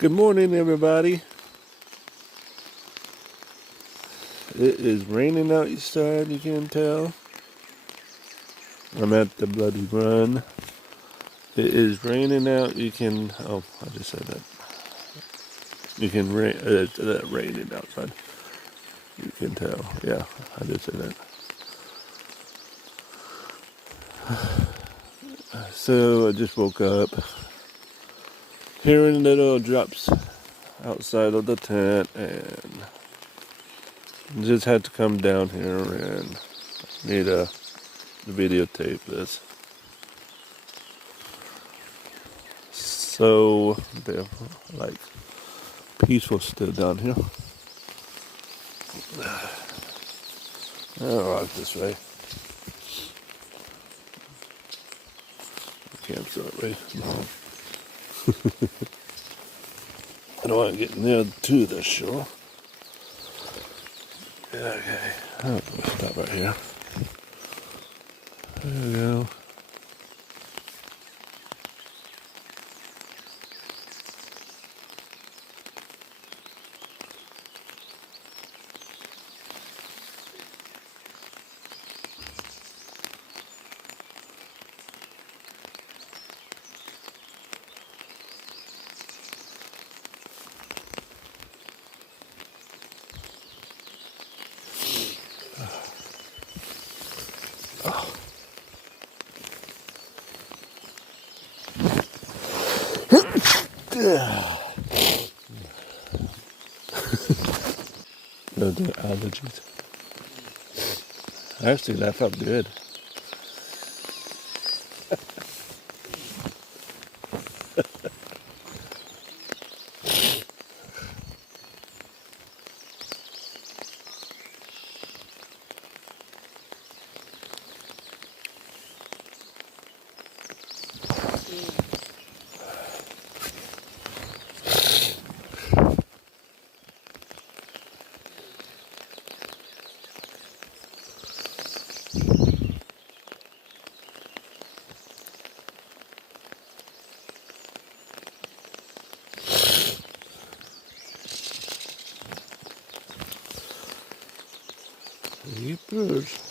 Good morning, everybody. It is raining outside, you can tell. I'm at the bloody run. It is raining out, you can, oh, I just said that. You can rain, it's raining outside. You can tell, yeah, I did say that. So I just woke up, hearing little drops outside of the tent, and just had to come down here and need to videotape this. So they're like peaceful still down here. I'll rock this way. Campsite way. I don't want to get near to the shore. Okay, I'll stop right here. There we go. No, the allergies. Actually, that felt good. Jeepers.